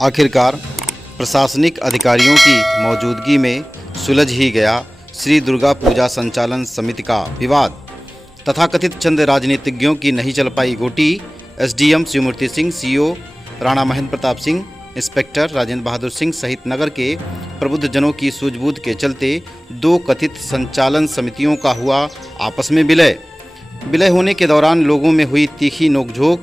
आखिरकार प्रशासनिक अधिकारियों की मौजूदगी में सुलझ ही गया श्री दुर्गा पूजा संचालन समिति का विवाद। तथाकथित चंद राजनीतिज्ञों की नहीं चल पाई गोटी। SDM Shivmurti Singh, CO Rana Mahendra Pratap Singh, inspector Rajendra Bahadur Singh सहित नगर के प्रबुद्ध जनों की सूझबूझ के चलते दो कथित संचालन समितियों का हुआ आपस में विलय होने के दौरान लोगों में हुई तीखी नोकझोंक।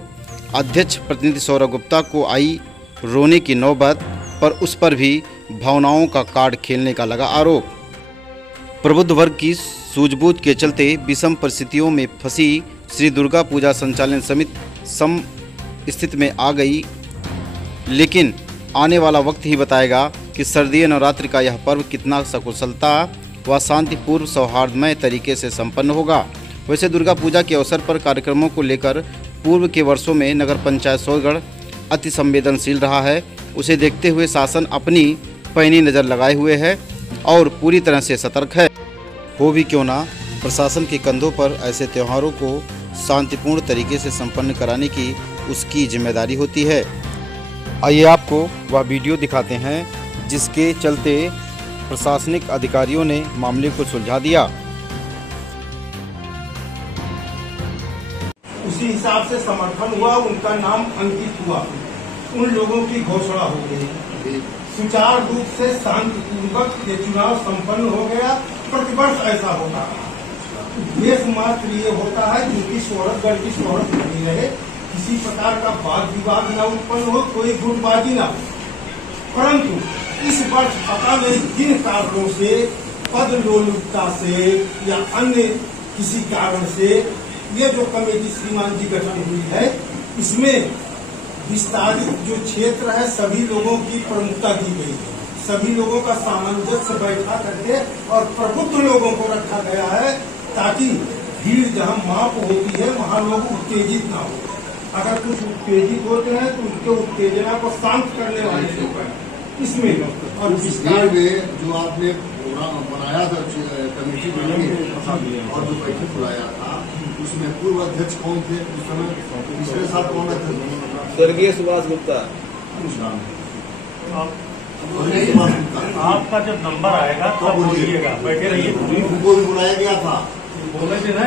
अध्यक्ष प्रतिनिधि सौरभ गुप्ता को आई रोने की नौबत, पर उस पर भी भावनाओं का कार्ड खेलने का लगा आरोप। प्रबुद्ध वर्ग की सूझबूझ के चलते विषम परिस्थितियों में फंसी श्री दुर्गा पूजा संचालन समिति सम स्थिति में आ गई। लेकिन आने वाला वक्त ही बताएगा कि शारदीय नवरात्रि का यह पर्व कितना सकुशलता व शांतिपूर्व सौहार्दमय तरीके से संपन्न होगा। वैसे दुर्गा पूजा के अवसर पर कार्यक्रमों को लेकर पूर्व के वर्षों में नगर पंचायत सोनगढ़ अति संवेदनशील रहा है। उसे देखते हुए शासन अपनी पैनी नज़र लगाए हुए है और पूरी तरह से सतर्क है। हो भी क्यों ना, प्रशासन के कंधों पर ऐसे त्योहारों को शांतिपूर्ण तरीके से संपन्न कराने की उसकी जिम्मेदारी होती है। आइए आपको वह वीडियो दिखाते हैं जिसके चलते प्रशासनिक अधिकारियों ने मामले को सुलझा दिया। उसी हिसाब से समर्थन हुआ, उनका नाम अंकित हुआ, उन लोगों की घोषणा हो गई। सुचारू रूप से शांतिपूर्वक ये चुनाव संपन्न हो गया। प्रतिवर्ष ऐसा होता है। देश मात्र ये होता है क्योंकि शोहरतगढ़ की शोहरत बनी रहे, किसी प्रकार का वाद विवाद न उत्पन्न हो, कोई गुटबाजी न हो। परंतु इस वर्ष पता नहीं किन कारणों से, पद लोलुपता से या अन्य किसी कारण से ये जो कमेटी श्रीमान जी गठन हुई है, इसमें विस्तारित जो क्षेत्र है सभी लोगों की प्रमुखता दी गई है। सभी लोगों का सामंजस्य बैठा करके और प्रबुद्ध लोगों को रखा गया है ताकि भीड़ जहां माप होती है वहां लोग उत्तेजित ना हो। अगर कुछ उत्तेजित होते हैं तो उनके उत्तेजना को शांत करने वाले लोग हैं इसमें। और विस्तार में जो आपने प्रोग्राम बनाया था, कमेटी बनाई है और जो बैठक बुलाया था, उसमें पूर्व अध्यक्ष कौन थे उस समय? पिछले साल कौन थे? स्वर्गीय सुभाष गुप्ता। आपका जब नंबर आएगा तो बोलिएगा, बैठे रहिए। उनको भी बुलाया गया था। बोले थे ना,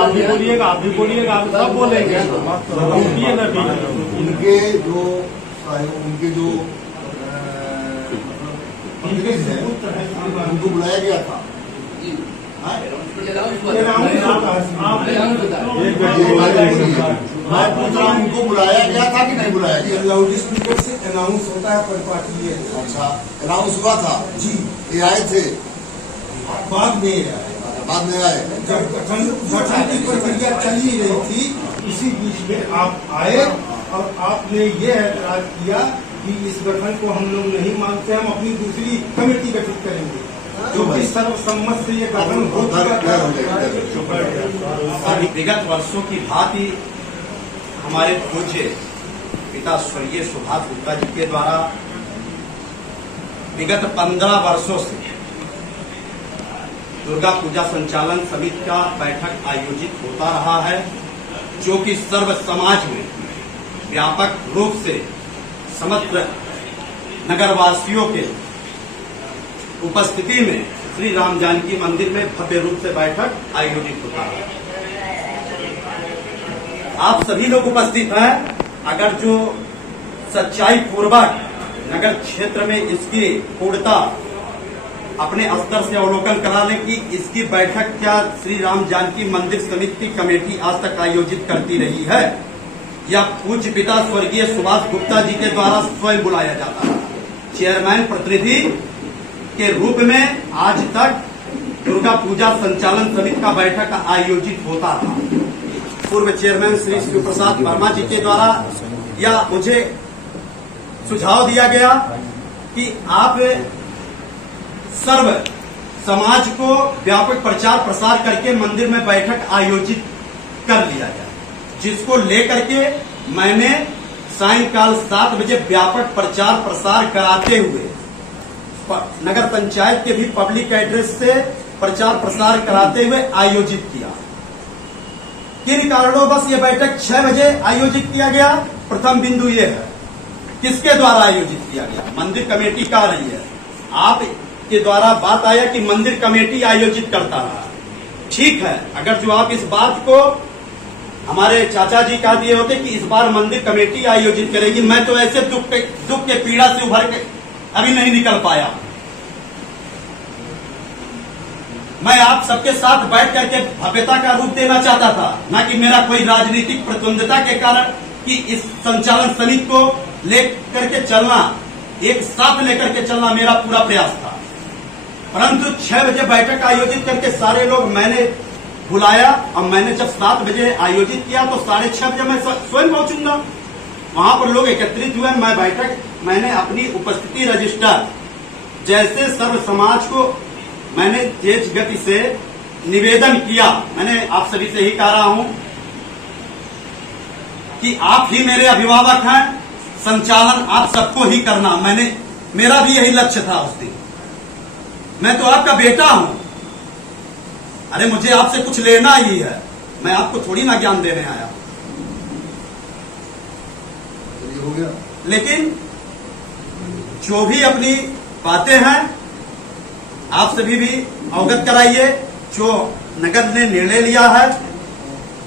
आप भी बोलिएगा, आप भी बोलिएगा, आप सब बोलेंगे। उनके जो उनको बुलाया गया था। मैं पूछ रहा हूँ, उनको बुलाया गया था कि नहीं बुलाया गया? लाउड स्पीकर से अनाउंस होता है परिपाटी। अच्छा, अनाउंस हुआ था जी। ये आए थे? बाद में आए। जब गठन की प्रक्रिया चल ही रही थी, उसी बीच में आप आए और आपने ये ऐतराज किया कि इस गठन को हम लोग नहीं मानते, हम अपनी दूसरी कमेटी गठित करेंगे, जो कि सर्वसम्मत से ये गठन हो चुका था। विगत वर्षों की भांति हमारे पूज्य पिता स्वर्गीय सुभाष गुप्ता जी के द्वारा विगत 15 वर्षों से दुर्गा पूजा संचालन समिति का बैठक आयोजित होता रहा है, जो कि सर्व समाज में व्यापक रूप से समग्र नगरवासियों के उपस्थिति में श्री राम जानकी मंदिर में भव्य रूप से बैठक आयोजित होता है। आप सभी लोग उपस्थित हैं। अगर जो सच्चाई पूर्वक नगर क्षेत्र में इसकी पूर्णता अपने स्तर से अवलोकन करा लें कि इसकी बैठक क्या श्री राम जानकी मंदिर समिति की कमेटी आज तक आयोजित करती रही है या पूज्य पिता स्वर्गीय सुभाष गुप्ता जी के द्वारा स्वयं बुलाया जाता है। चेयरमैन प्रतिनिधि के रूप में आज तक दुर्गा पूजा संचालन समिति का बैठक आयोजित होता था। पूर्व चेयरमैन श्री शिव प्रसाद वर्मा जी के द्वारा या मुझे सुझाव दिया गया कि आप सर्व समाज को व्यापक प्रचार प्रसार करके मंदिर में बैठक आयोजित कर लिया जाए, जिसको लेकर के मैंने सायंकाल 7 बजे व्यापक प्रचार प्रसार कराते हुए नगर पंचायत के भी पब्लिक एड्रेस से प्रचार प्रसार कराते हुए आयोजित किया। किन कारणों बस ये बैठक 6 बजे आयोजित किया गया? प्रथम बिंदु ये है किसके द्वारा आयोजित किया गया? मंदिर कमेटी कह रही है, आप के द्वारा बात आया कि मंदिर कमेटी आयोजित करता रहा। ठीक है, अगर जो आप इस बात को हमारे चाचा जी कह दिए होते कि इस बार मंदिर कमेटी आयोजित करेगी, मैं तो ऐसे दुख के पीड़ा से उभर के अभी नहीं निकल पाया। मैं आप सबके साथ बैठ करके भव्यता का रूप देना चाहता था, ना कि मेरा कोई राजनीतिक प्रतिद्वंदिता के कारण कि इस संचालन समिति को लेकर के चलना, एक साथ लेकर के चलना मेरा पूरा प्रयास था। परंतु 6 बजे बैठक आयोजित करके सारे लोग मैंने बुलाया और मैंने जब 7 बजे आयोजित किया तो 6:30 बजे मैं स्वयं पहुंचूंगा। वहां पर लोग एकत्रित हुए, मैंने अपनी उपस्थिति रजिस्टर जैसे सर्व समाज को मैंने तेज गति से निवेदन किया। मैंने आप सभी से ही कह रहा हूं कि आप ही मेरे अभिभावक हैं, संचालन आप सबको ही करना। मेरा भी यही लक्ष्य था उस दिन। मैं तो आपका बेटा हूं, अरे मुझे आपसे कुछ लेना ही है, मैं आपको थोड़ी ना ज्ञान देने आया। ये हो गया। लेकिन जो भी अपनी बातें हैं आप सभी भी अवगत कराइए। जो नगर ने निर्णय लिया है,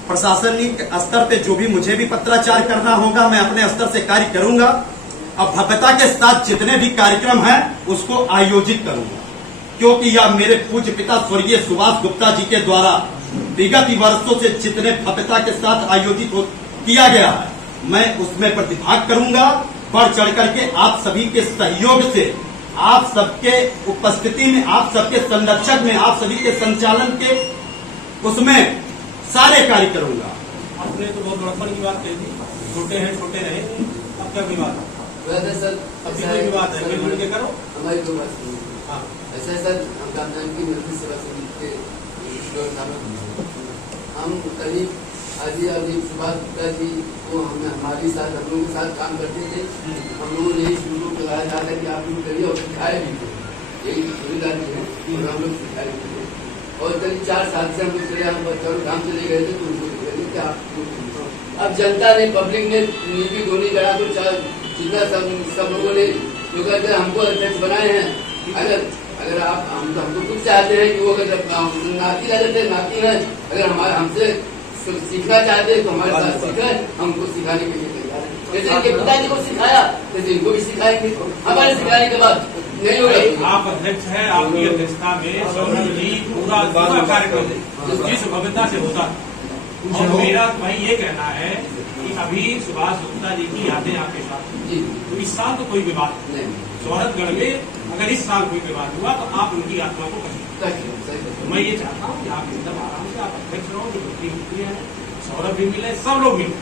प्रशासनिक स्तर पे जो भी मुझे भी पत्राचार करना होगा मैं अपने स्तर से कार्य करूंगा। अब भव्यता के साथ जितने भी कार्यक्रम हैं उसको आयोजित करूंगा, क्योंकि यह मेरे पूज्य पिता स्वर्गीय सुभाष गुप्ता जी के द्वारा विगत वर्षों से जितने भव्यता के साथ आयोजित किया गया है, मैं उसमें प्रतिभाग करूंगा। बढ़ चढ़ करके आप सभी के सहयोग से, आप सबके उपस्थिति में, आप सबके संरक्षक में, आप सभी के संचालन के उसमें सारे कार्य करूंगा। आपने तो बहुत बड़पन की बात कही थी, छोटे हैं छोटे रहे, अब क्या विवाद है? सर अभी कोई विवाद है, मिलजुल के करो। हमारी तो बात सुनिए। हाँ, ऐसा सर, हम रामनाम की निर्देश सेवा समिति के हम करीब आदि सुभाष गुप्ता जी को हमारे साथ, हम लोगों के साथ काम करते थे। हम लोगों ने शुरू कराया था कि आप लोग करिए और सिखाए भी थे, यही सुविधा थी और हम लोग सिखाए भी थे। और करीब 4 साल से हम लोग चले, हम बच्चों काम चले गए थे तो उनको कि आप अब जनता ने, पब्लिक ने नीति गोली लड़ा तो जितना सब लोगों ने जो कहते हमको अध्यक्ष बनाए हैं। अगर आप हम तो कुछ चाहते हैं कि वो अगर नाती रहते नाती है, अगर हमारे हमसे सीखना चाहते हैं तो हमारे साथ सीखें, हमको सिखाने के लिए तैयार है। जैसे इनके पिताजी को सिखाया जैसे इनको भी सिखाएंगे, हमारे सिखाने के बाद नहीं होगा। आप अध्यक्ष हैं, आपकी अध्यक्षता में सौरभ जी पूरा कार्यक्रम जिस भव्यता से होता है। और मेरा भाई ये कहना है कि अभी सुभाष गुप्ता जी की यादें आपके साथ, तो इस साल तो कोई विवाद नहीं। सौरभगढ़ में अगर इस साल कोई विवाद हुआ तो आप उनकी आत्मा को तो मैं ये चाहता हूँ कि आप एकदम आराम से आप अध्यक्ष रहो, जो व्यक्ति है सौरभ भी मिले, सब लोग मिले,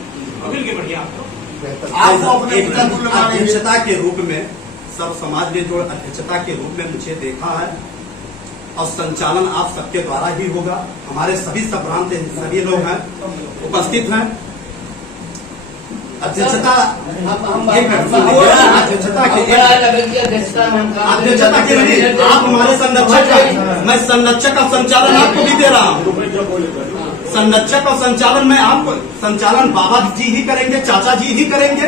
मिल के बढ़िया आप अध्यक्षता के रूप में, सब समाज ने जो अध्यक्षता के रूप में मुझे देखा है और संचालन आप सबके द्वारा ही होगा। हमारे सभी संभ्रांत सभी लोग हैं, उपस्थित हैं। अध्यक्षता के लिए आप हमारे संरक्षक हैं, मैं संरक्षक का संचालन आपको भी दे रहा हूँ। संरक्षक और संचालन में आपको, संचालन बाबा जी ही करेंगे, चाचा जी ही करेंगे,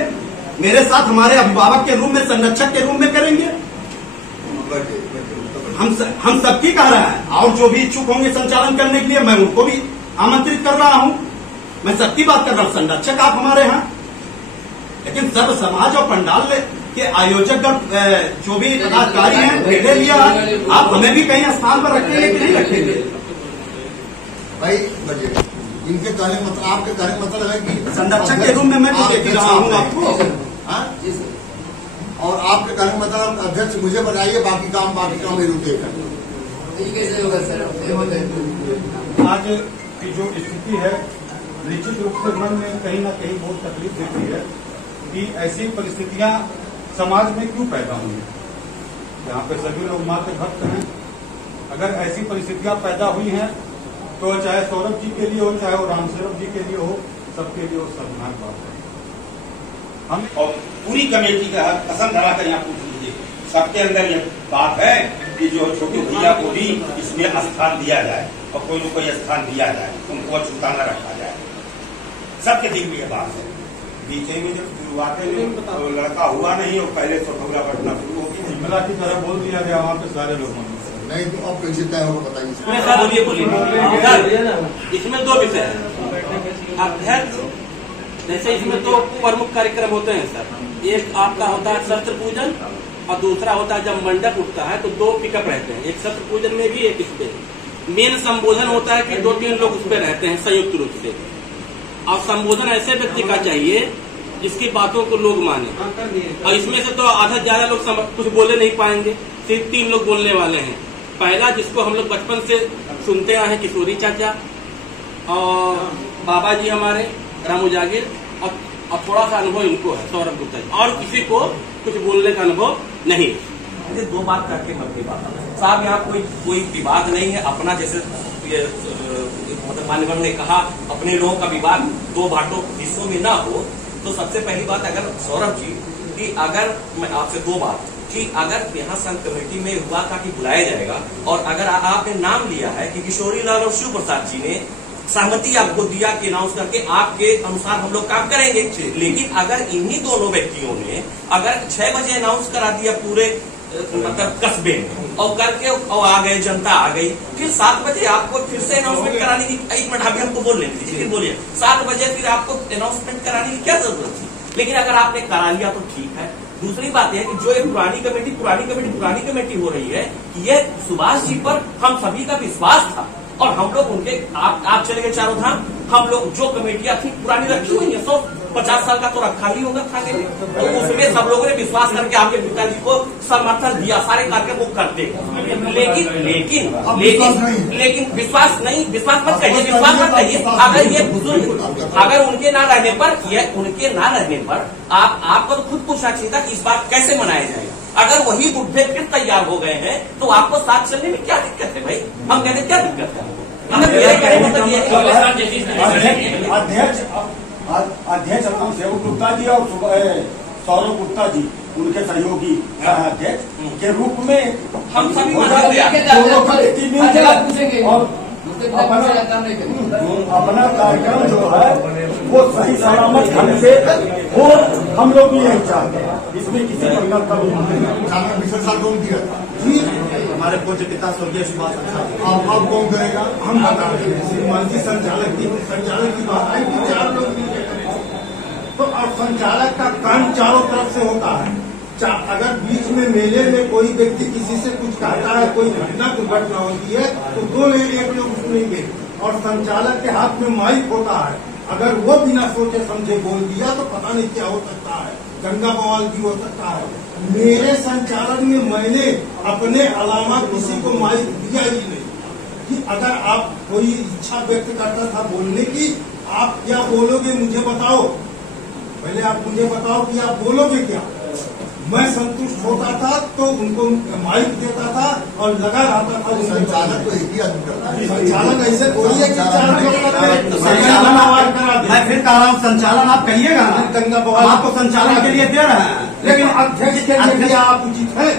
मेरे साथ हमारे अभिभावक के रूप में, संरक्षक के रूप में करेंगे। हम सबकी कह रहे हैं, और जो भी इच्छुक होंगे संचालन करने के लिए मैं उनको भी आमंत्रित कर रहा हूं। मैं सबकी बात कर रहा हूं, संरक्षक आप हमारे हैं, लेकिन सर्व समाज और पंडाल के आयोजक जो भी पदाधिकारी हैं निर्णय लिया, आप हमें भी कहीं स्थान पर रखेंगे कि नहीं रखेंगे? भाई बजे इनके कहने मतलब, आपके कहने मतलब है कि संरक्षक के रूप में मैं तो देख रहा हूँ आपको। और आपके कहने मतलब अध्यक्ष मुझे बनाइए, बाकी काम मेरे रुके। कैसे होगा सर? आज की जो स्थिति है निश्चित रूप से मन में कहीं ना कहीं बहुत तकलीफ देती है कि ऐसी परिस्थितियां समाज में क्यों पैदा हुई है। यहाँ पे सभी लोग माँ के भक्त हैं, अगर ऐसी परिस्थितियां पैदा हुई हैं तो चाहे सौरभ जी के लिए हो, चाहे वो रामसेवक जी के लिए हो, सबके लिए वो शर्मनाक बात है। हम और पूरी कमेटी का कसम धरा कर यहाँ पूछ लीजिए, सबके अंदर ये बात है कि जो छोटे भैया को भी इसमें स्थान दिया जाए और कोई न कोई स्थान दिया जाए, उनको अछूता न रखा जाए। सबके दिल में ये बात है। बीच में जब शुरुआत में तो लड़का हुआ नहीं और पहले से ठोकरा बढ़ना शुरू हो गई। जुमला की तरह बोल दिया गया वहाँ पे सारे लोग। नहीं तो अब कैसे तय होगा बताइए। इसमें दो विषय है अध्यक्ष। जैसे इसमें दो प्रमुख कार्यक्रम होते हैं सर। एक आपका होता है शस्त्र पूजन और दूसरा होता है जब मंडप उठता है तो दो पिकअप रहते हैं, एक शस्त्र पूजन में भी एक इस पे। मेन संबोधन होता है कि 2-3 लोग उस पे रहते हैं संयुक्त रूप से, और संबोधन ऐसे व्यक्ति का चाहिए जिसकी बातों को लोग माने। और इसमें से तो आधा ज्यादा लोग कुछ बोले नहीं पाएंगे, सिर्फ 3 लोग बोलने वाले हैं। पहला जिसको हम लोग बचपन से सुनते आए हैं किशोरी चाचा और बाबा जी हमारे रामू जागीर, और थोड़ा सा अनुभव इनको है सौरभ गुप्ता जी, और किसी को कुछ बोलने का अनुभव नहीं। मुझे 2 बात करके मत बात साहब, यहाँ कोई विवाद नहीं है अपना। जैसे मतलब मान्यवर ने कहा अपने लोगों का विवाद 2 हिस्सों में ना हो, तो सबसे पहली बात अगर सौरभ जी कि अगर मैं आपसे 2 बात कि अगर यहाँ संघ कमेटी में हुआ था कि बुलाया जाएगा, और अगर आपने नाम लिया है कि किशोरी लाल और शिव प्रसाद जी ने सहमति आपको दिया कि अनाउंस करके आपके अनुसार हम लोग काम करेंगे, लेकिन अगर इन्हीं दोनों व्यक्तियों ने अगर 6 बजे अनाउंस करा दिया पूरे मतलब कस्बे में और करके और आ गए, जनता आ गई, फिर 7 बजे आपको फिर से अनाउंसमेंट कराने की, 1 मिनट अभी हमको बोल लेने दीजिए, फिर बोलिए 7 बजे फिर आपको अनाउंसमेंट कराने की क्या जरूरत थी? लेकिन अगर आपने करा लिया तो ठीक है। दूसरी बात है कि जो एक पुरानी कमेटी हो रही है, ये सुभाष जी पर हम सभी का विश्वास था, और हम लोग उनके आप चले गए चारों धाम, हम लोग जो कमेटियां थी पुरानी रखी हुई है, 150 साल का तो रखा ही होगा थाने में, तो उसमें सब लोगों ने विश्वास करके आपके पिताजी को समर्थन दिया, सारे कार्यक्रम वो करते। लेकिन विश्वास मत कहिए। अगर ये बुजुर्ग अगर उनके ना रहने पर आपको तो खुद पूछना चाहिए था कि इस बार कैसे मनाया जाएगा। अगर वही बुढ़े फिर तैयार हो गए हैं तो आपको साथ चलने में क्या दिक्कत है भाई? हम कहते क्या दिक्कत है? अध्यक्ष सेवक गुप्ता जी और सौरभ गुप्ता जी उनके सहयोगी अध्यक्ष के रूप में हम सभी अपना कार्यक्रम जो है वो सही सलामत ढंग से हो, हम लोग भी यही चाहते हैं। इसमें किसी प्रकार का दिया था जी हमारे पूज्य पिता स्वर्गीय सुभाष आप कौन करेगा? हम बता रहे हैं श्रीमान जी संचालक की बात आई कि 4 लोग तो अब संचालक का काम चारों तरफ से होता है। अगर बीच में मेले में कोई व्यक्ति किसी से कुछ कहता है, कोई घटना दुर्घटना होती है तो 2 लोग सुनेंगे, और संचालक के हाथ में माइक होता है। अगर वो बिना सोचे समझे बोल दिया तो पता नहीं क्या हो सकता है, गंगा बवाल भी हो सकता है। मेरे संचालन में मैंने अपने अलावा किसी को माइक दिया ही नहीं कि अगर आप कोई इच्छा व्यक्त करता था बोलने की, आप क्या बोलोगे मुझे बताओ, पहले आप मुझे बताओ कि आप बोलोगे क्या। मैं संतुष्ट होता था तो उनको माइक देता था और लगा रहता था। संचालक तो एक ही आदमी करता है, संचालक ऐसे कोई है कि 4 लोग करते हैं। मैं फिर कह रहा हूँ संचालन आप कहिएगा ना, गंगा बवाल आपको संचालन के लिए दे रहे हैं, लेकिन अध्यक्ष के लिए क्या आप उचित है?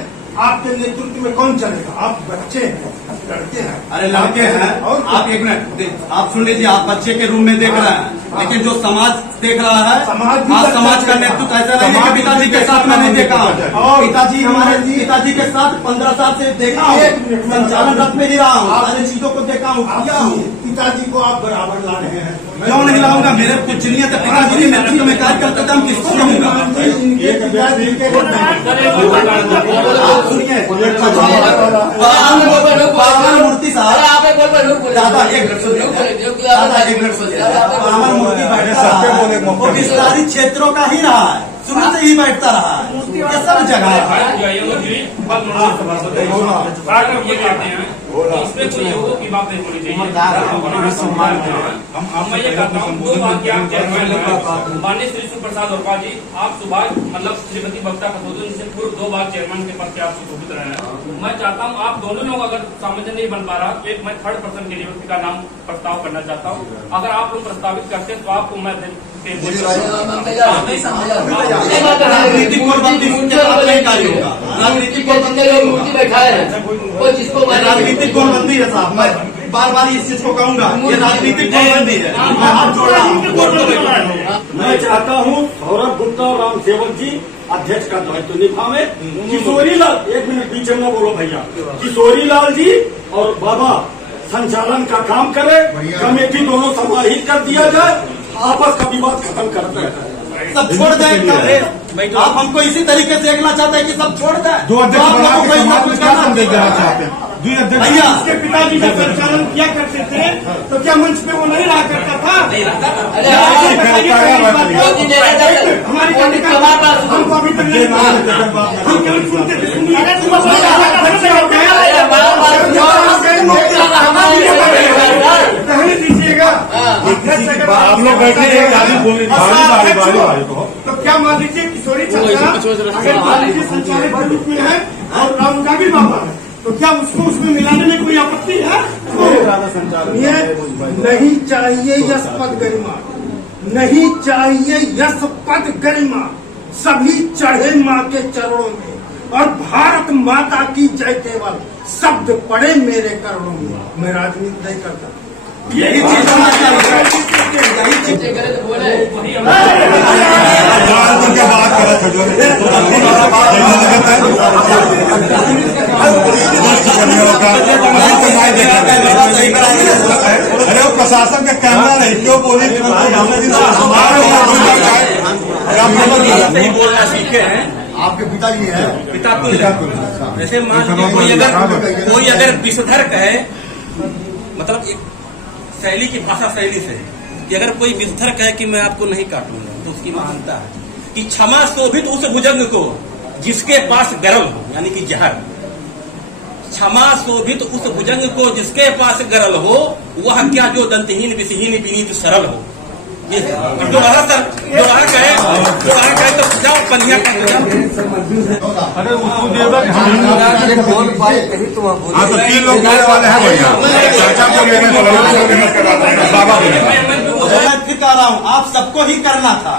आपके नेतृत्व में कौन चलेगा? आप बच्चे हैं, लड़के हैं। अरे लड़के हैं, और आप 1 मिनट आप सुन लीजिए, आप बच्चे के रूम में देख रहे हैं, लेकिन जो समाज देख रहा है, आज समाज का नेतृत्व ऐसा नहीं है कि पिताजी के साथ मैं नहीं देखा, और पिताजी हमारे पिताजी के साथ 15 साल से देखा हूँ, संचालन रथ में ही रहा हूँ, सारी चीजों को देखा हूँ, किया हूँ। पिताजी को आप बराबर ला रहे हैं, क्यों नहीं लाऊंगा? मेरे कुछ नहीं है तो पिताजी के नेतृत्व में कार्य करते हम किसको कहूँगा? सुनिए मूर्ति साहब, दादा 1 मिनट सुनिए, मूर्ति बैठे वो विस्तारित क्षेत्रों का ही रहा है, शुरू से ही बैठता रहा है, ये सब जगह है। इसमें कोई लोगों की बात नहीं होनी चाहिए। मैं ये कहता हूँ 2 वाक्य माननीय श्री शिव प्रसाद वर्मा जी, आप सुभाष मतलब श्रीमती बक्ता खतोदन से पूर्व 2 बार चेयरमैन के पद पे आप सुशोभित रहे हैं। मैं चाहता हूँ आप दोनों लोग अगर सामंजस्य नहीं बन पा रहा तो एक मैं 3rd पर्सन के लिए व्यक्ति का नाम प्रस्ताव करना चाहता हूँ। अगर आप लोग प्रस्तावित करते हैं तो आपको मैं राजनीतिक कोरबंदी राजनीतिक कोरबंदी है साहब, बार बार इस चीज को कहूंगा, ये राजनीतिक पाबंदी है। मैं हाथ जोड़ रहा हूँ। मैं चाहता हूँ सौरभ गुप्ता और राम सेवक जी अध्यक्ष का दायित्व निभावे। किशोरी लाल, एक मिनट पीछे में बोलो भैया, किशोरी लाल जी और बाबा संचालन का काम करे, कमेटी दोनों समाहित कर दिया जाए, आपस का विवाद खत्म करते हैं, सब छोड़ दें। आप हमको इसी तरीके से देखना चाहते हैं कि सब छोड़ दें। जो अध्यक्ष क्या संदेश देना चाहते हैं? भैया उसके पिताजी जब संचालन किया करते थे तो क्या मंच पे वो नहीं रहा करता था? हमारी हमको अभी तक नहीं, हम केवल सुनते थे। कहने दीजिएगा, आप लोग बैठे तो क्या मान लीजिए किशोरी चाचा अगर मान लीजिए संचालक के रूप में है और राम का भी बाबा है, तो क्या उसको उसमें मिलाने में कोई आपत्ति है? ये नहीं चाहिए यश पद गरिमा, नहीं चाहिए यश पद गरिमा, सभी चढ़े माँ के चरणों में और भारत माता की जय केवल शब्द पड़े मेरे करणों में। मैं राजनीति नहीं करता, यही चीज होना चाहिए, यही चीज अरे वो प्रशासन का कैमरा नहीं, क्यों पुलिस बोलना सीखे हैं? आपके पिताजी है? पिता तो जैसे मान लीजिए कोई अगर विषधर कहे, मतलब एक शैली की भाषा शैली से कि अगर कोई विषधर कहे कि मैं आपको नहीं काटूंगा, तो उसकी मानता है कि क्षमा शोभित उस भुजंग को जिसके पास गरल हो, यानी कि जहर। क्षमा शोभित उस भुजंग को जिसके पास गरल हो, वह क्या जो दंतहीन विषहीन विनीत सरल हो। दोबारा कहे तो जाओ कन्या अरे उसको देगा तो 3 लोग बोलने वाले हैं भैया, चाचा को बाबा मैं फिर कह रहा हूँ, आप सबको ही करना था,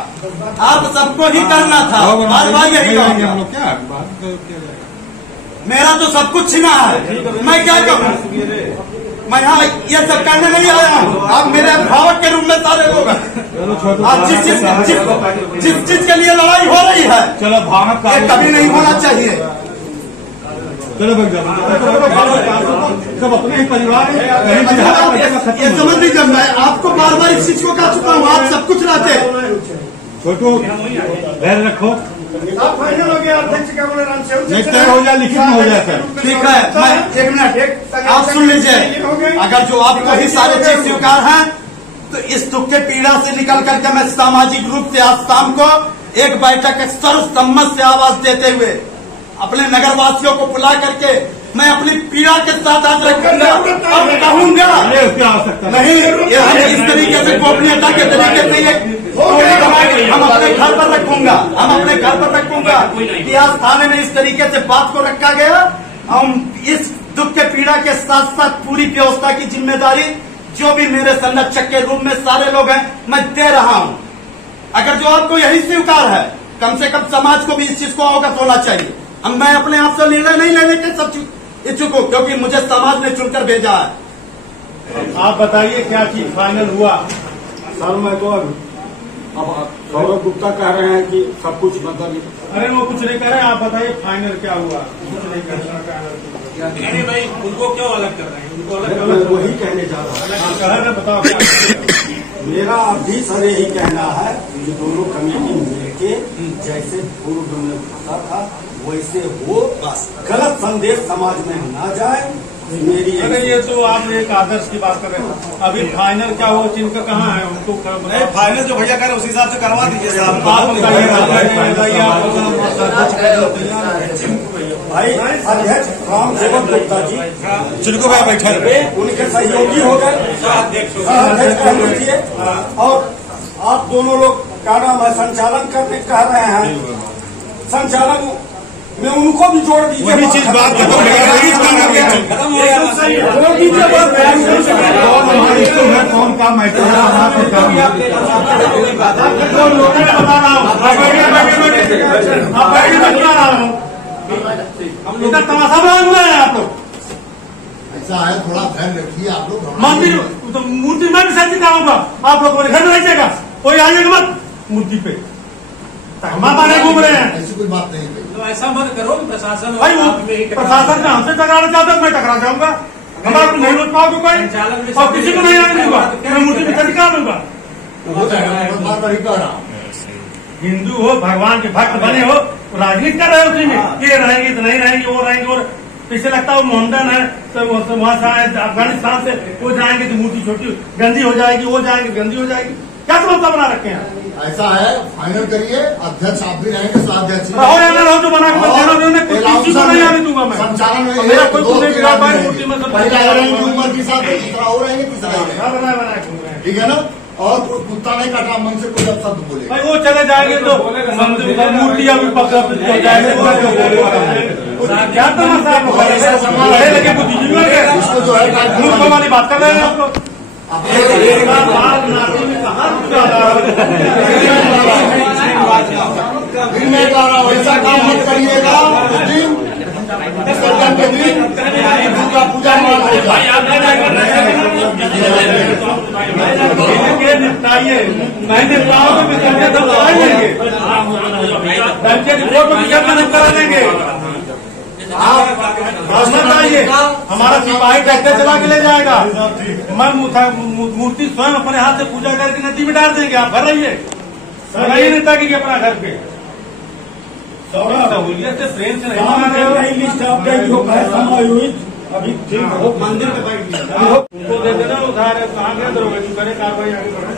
आप सबको ही करना था। बार बार यही हम लोग क्या मेरा तो सब कुछ छिना है, मैं क्या करूँ? मैं यहाँ ये सब करने नहीं आया हूँ। आप मेरे अभिभावक के रूप में सारे लोग हैं। आप जिस चीज के लिए लड़ाई हो रही है, चलो भावक कभी नहीं होना चाहिए। चलो सब अपने ही परिवार है। ये समझ लीजिए, मैं आपको बार बार इस चीज को कह चुका हूँ, आप सब कुछ रहते। छोटू धैर्य रखो, आप फाइनल हो गया, अध्यक्ष क्या बोले? राम सेवक तय हो जाए, लिखित में हो जाए सर। ठीक है, मैं 1 मिनट आप सुन लीजिए। अगर जो आपको ही सारे चीज स्वीकार है, तो इस दुख के पीड़ा से निकल करके मैं सामाजिक रूप से आज शाम को एक बैठक सर्वसम्मत से आवाज देते हुए अपने नगरवासियों को बुला करके मैं अपनी पीड़ा के साथ आज रखूंगा और कहूंगा नहीं, इस तरीके से गोपनीयता के तरीके से हम अपने घर पर रखूंगा, हम अपने घर पर रखूंगा कि आज थाने में इस तरीके से बात को रखा गया। हम इस दुख के पीड़ा के साथ साथ पूरी व्यवस्था की जिम्मेदारी जो भी मेरे संरक्षक के रूप में सारे लोग हैं, मैं दे रहा हूं। अगर जो आपको यही स्वीकार है, कम से कम समाज को भी इस चीज को अवगत होना चाहिए। अब मैं अपने आप से निर्णय नहीं लेने के सब इच्छुक हूँ, क्योंकि मुझे समाज ने चुनकर भेजा है। आप बताइए क्या चीज फाइनल हुआ? सर मैं तो अब सौरभ गुप्ता कह रहे हैं कि सब कुछ मतलब, अरे वो कुछ नहीं कह रहे, आप बताइए फाइनल क्या हुआ? कुछ नहीं कह रहे। अरे भाई उनको क्यों अलग कर रहे हैं? उनको अलग मैं वही कहने जा रहा हूँ। बताओ मेरा अभी सर यही कहना है कि दोनों कमेटी मिलके जैसे पूर्व में होता था वैसे हो, गलत संदेश समाज में न जाए। मेरी अरे ये तो आप एक आदर्श की बात कर रहे हैं। अभी फाइनल क्या हुआ? चिन्ह कहाँ है उनको? फाइनल जो भैया कह रहे उस हिसाब से करवा दीजिए भाई। अध्यक्ष राम सेवक गुप्ता जी जिनको भाई बैठे उनके सहयोगी हो गए, अध्यक्ष कह लीजिए। और आप दोनों लोग क्या नाम है संचालन करने कह रहे हैं, संचालन में उनको भी जोड़ दीजिए। वही चीज बात कौन काम है तमाशा बना हुआ है आप लोग। ऐसा है, थोड़ा ध्यान रखिए आप लोग। मंदिर तो मूर्ति में भी सच कराऊंगा, आप लोग मेरे घर में रहिएगा, कोई आइएगा मत मूर्ति पे, माता नहीं घूम रहे हैं। ऐसी कोई बात नहीं है। तो ऐसा मत करो, प्रशासन भाई वो प्रशासन का हमसे टकराना चाहता है, मैं टकरा जाऊंगा, हमारा नहीं रोक पाओगे कोई, और किसी को नहीं आने दूंगा, मैं मूर्ति भीतर निकाल दूंगा। बात वही कह रहा हूँ। हिंदू हो, भगवान के भक्त बने हो, राजनीति कर रहे हो उसी में, ये रहेंगे तो नहीं रहेंगे, वो रहेंगे, और इससे लगता है वो मोहम्मदन है तो वहां से आए अफगानिस्तान से, वो जाएंगे तो मूर्ति छोटी गंदी हो जाएगी, वो जाएंगे गंदी हो जाएगी, क्या समझता बना रखे हैं। ऐसा है, फाइनल करिए, अध्यक्ष आप भी रहेंगे, स्वाध्यक्ष रहो या ना रहो, जो बना के किसी को नहीं आने दूंगा मैं, संचालन में मेरा कोई कुछ नहीं बिगाड़ पाए मूर्ति में, उम्र के साथ दूसरा हो रहेंगे, तीसरा ठीक है ना। और कोई कुत्ता नहीं काट रहा, मन से कोई अब शब्द बोले भाई, वो चले जाएंगे तो मूर्ति अभी पकड़ जाएंगे, क्या तमाशा लगे बुद्धिजीवी इसको जो है मूर्खों वाली बात कर रहे हैं आप लोग। दिन में ऐसा काम मत करिएगा, विसर्जन के दिन दुर्गा पूजा निपटाइए, नहीं निपटाओ तो विसर्जन तो करा लेंगे, रिपोर्ट में विसर्जन करा लेंगे। आप मत आइए, हमारा सिपाही ट्रैक्टर चला के ले जाएगा, मैं मूर्ति स्वयं अपने हाथ से पूजा करके नदी में डाल देंगे, आप घर रहिए, नहीं नेता की अपना घर पे सहूलियत से प्रेम से नहीं लिस्ट अभी मंदिर के उनको दे देना, उधार कहाँ गया दरोगा की करे कार्रवाई आगे बढ़े।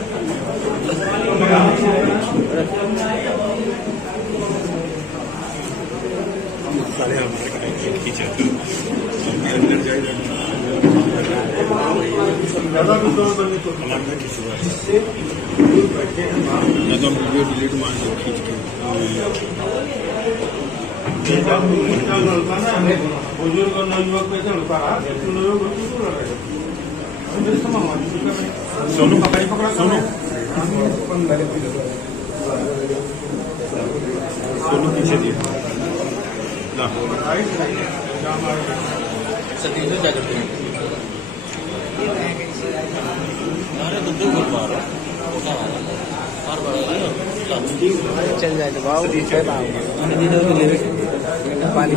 बुजुर्ग और नवयुवक पे लड़का रहा, सोनू पकड़ी पकड़ा, सोनू पीछे दिए चल जाए तो बाबू पानी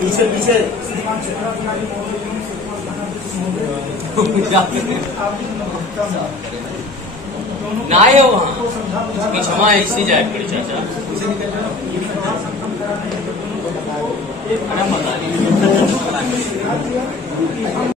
पीछे पीछे ना आए वहाँ क्षमा ऐसी जाए पड़ी चाचा अरे मत